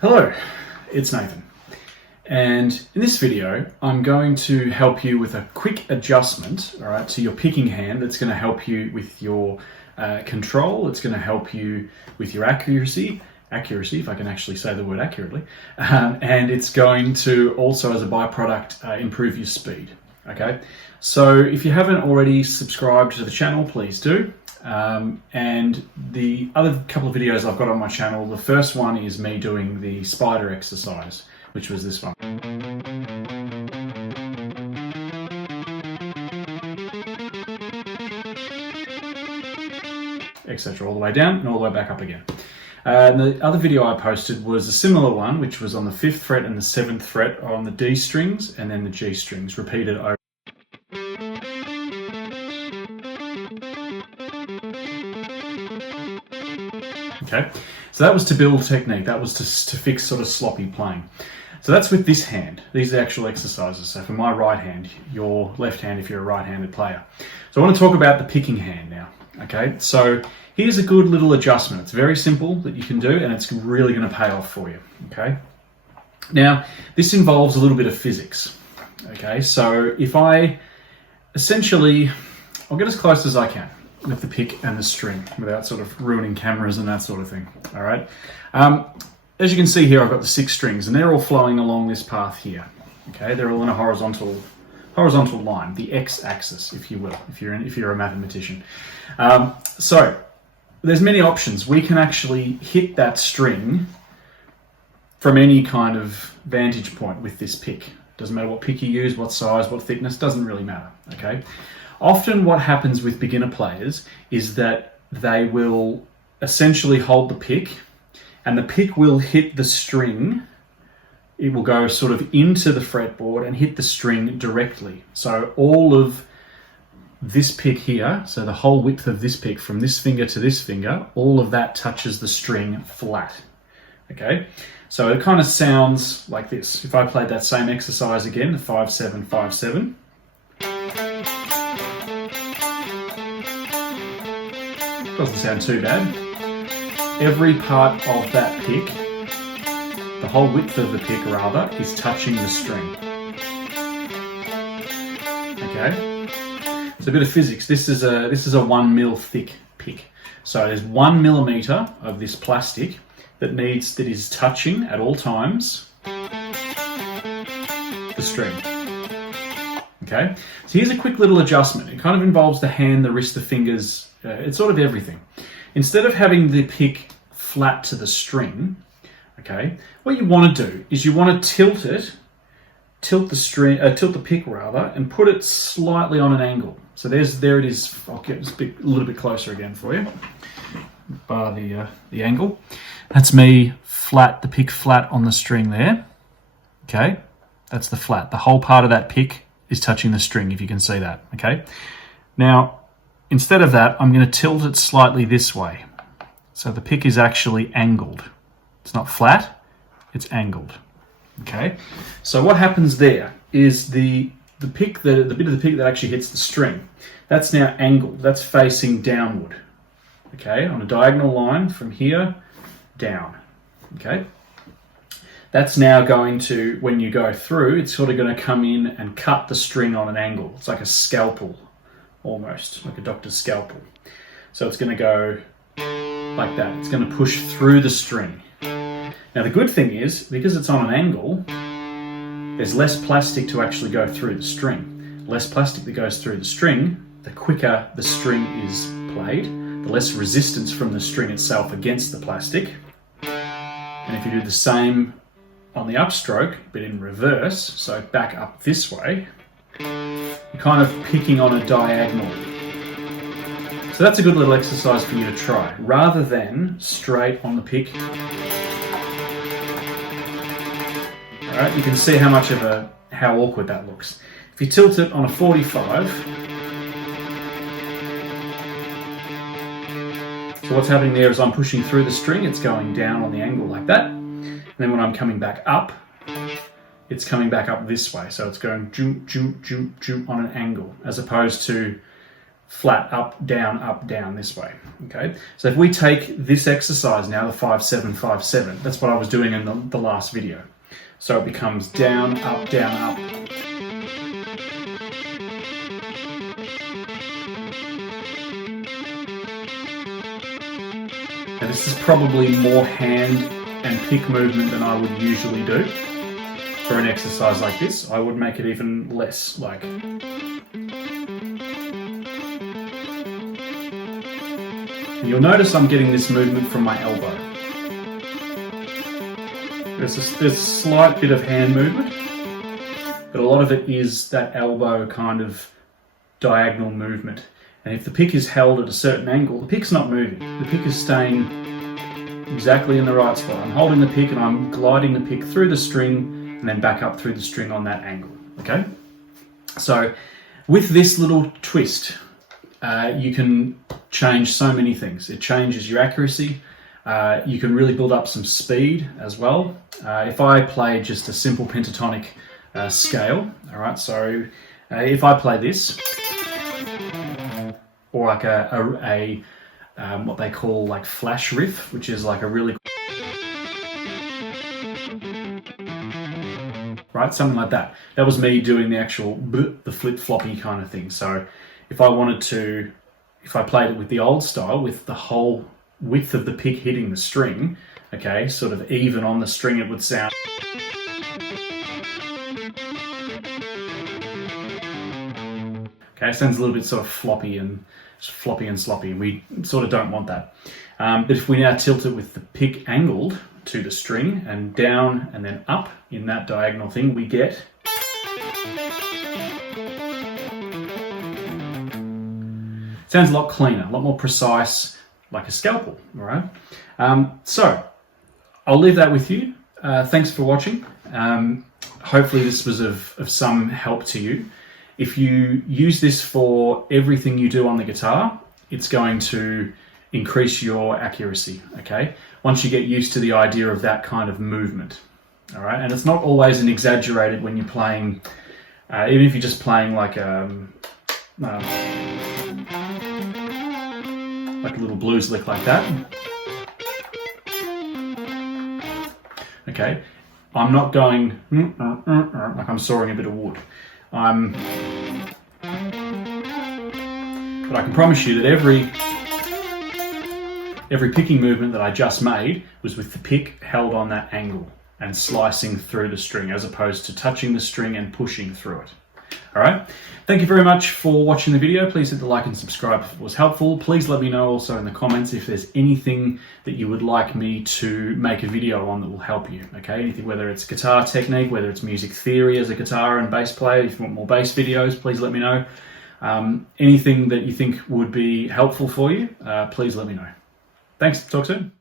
Hello, it's Nathan, and in this video I'm going to help you with a quick adjustment, all right, to your picking hand. That's going to help you with your control. It's going to help you with your accuracy, if I can actually say the word accurately, and it's going to also, as a byproduct, improve your speed. Okay, so if you haven't already subscribed to the channel, please do. And the other couple of videos I've got on my channel, the first one is me doing the spider exercise, which was this one. Etc. all the way down and all the way back up again. And the other video I posted was a similar one, which was on the 5th fret and the 7th fret on the D strings and then the G strings, repeated over. Okay, so that was to build technique. That was to fix sort of sloppy playing. So that's with this hand. These are the actual exercises. So for my right hand, your left hand if you're a right-handed player. So I want to talk about the picking hand now. Okay, so here's a good little adjustment. It's very simple that you can do, and it's really going to pay off for you. Okay, now this involves a little bit of physics. Okay, so if I essentially, I'll get as close as I can with the pick and the string without sort of ruining cameras and that sort of thing. All right. As you can see here, I've got the 6 strings and they're all flowing along this path here. Okay, they're all in a horizontal line, the x-axis, if you will, if you're a mathematician. So there's many options. We can actually hit that string from any kind of vantage point with this pick. Doesn't matter what pick you use, what size, what thickness, doesn't really matter. Okay. Often what happens with beginner players is that they will essentially hold the pick and the pick will hit the string. It will go sort of into the fretboard and hit the string directly. So all of this pick here, so the whole width of this pick from this finger to this finger, all of that touches the string flat. Okay, so it kind of sounds like this. If I played that same exercise again, the 5-7, 5-7. Doesn't sound too bad. Every part of that pick, the whole width of the pick rather, is touching the string. Okay, so a bit of physics. This is a 1 mil thick pick. So there's 1 millimeter of this plastic that is touching at all times the string. Okay, so here's a quick little adjustment. It kind of involves the hand, the wrist, the fingers. It's sort of everything. Instead of having the pick flat to the string, okay, what you want to do is you want to tilt the pick rather, and put it slightly on an angle. So there it is. I'll get this a little bit closer again for you. Bar the angle. That's me flat, the pick flat on the string there. Okay, that's the flat. The whole part of that pick is touching the string, if you can see that. Okay, now instead of that, I'm going to tilt it slightly this way. So the pick is actually angled. It's not flat, it's angled. Okay, so what happens there is the bit of the pick that actually hits the string, that's now angled. That's facing downward. Okay, on a diagonal line from here down. Okay, that's now going to, when you go through, it's sort of going to come in and cut the string on an angle. It's like a scalpel, almost like a doctor's scalpel. So it's going to go like that. It's going to push through the string. Now the good thing is, because it's on an angle, there's less plastic to actually go through the string. Less plastic that goes through the string, the quicker the string is played, the less resistance from the string itself against the plastic. And if you do the same on the upstroke, but in reverse, so back up this way, you're kind of picking on a diagonal. So that's a good little exercise for you to try, rather than straight on the pick. All right, you can see how awkward that looks. If you tilt it on a 45, so what's happening there is I'm pushing through the string, it's going down on the angle like that, and then when I'm coming back up, it's coming back up this way. So it's going joom, joom, joom, joom on an angle, as opposed to flat, up, down this way. Okay, so if we take this exercise now, the 5-7-5-7, that's what I was doing in the last video. So it becomes down, up, down, up. Now this is probably more hand and pick movement than I would usually do. For an exercise like this, I would make it even less, like. And you'll notice I'm getting this movement from my elbow. There's a slight bit of hand movement, but a lot of it is that elbow kind of diagonal movement. And if the pick is held at a certain angle, the pick's not moving. The pick is staying exactly in the right spot. I'm holding the pick and I'm gliding the pick through the string and then back up through the string on that angle, okay? So with this little twist, you can change so many things. It changes your accuracy. You can really build up some speed as well. If I play just a simple pentatonic scale, all right, so if I play this, or like a what they call like flash riff, which is like a really, right, something like that. That was me doing the actual the flip floppy kind of thing. So if I wanted to, if I played it with the old style, with the whole width of the pick hitting the string, okay, sort of even on the string, it would sound. Okay, it sounds a little bit sort of floppy and sloppy. We sort of don't want that. But if we now tilt it with the pick angled to the string and down and then up in that diagonal thing, we get. Sounds a lot cleaner, a lot more precise, like a scalpel, all right? So I'll leave that with you. Thanks for watching. Hopefully this was of some help to you. If you use this for everything you do on the guitar, it's going to increase your accuracy, okay? Once you get used to the idea of that kind of movement, all right? And it's not always an exaggerated when you're playing, even if you're just playing like a little blues lick like that. Okay, I'm not going like I'm sawing a bit of wood. But I can promise you that every picking movement that I just made was with the pick held on that angle and slicing through the string, as opposed to touching the string and pushing through it. All right. Thank you very much for watching the video. Please hit the like and subscribe if it was helpful. Please let me know also in the comments if there's anything that you would like me to make a video on that will help you. Okay, anything, whether it's guitar technique, whether it's music theory as a guitar and bass player. If you want more bass videos, please let me know. Anything that you think would be helpful for you, please let me know. Thanks. Talk soon.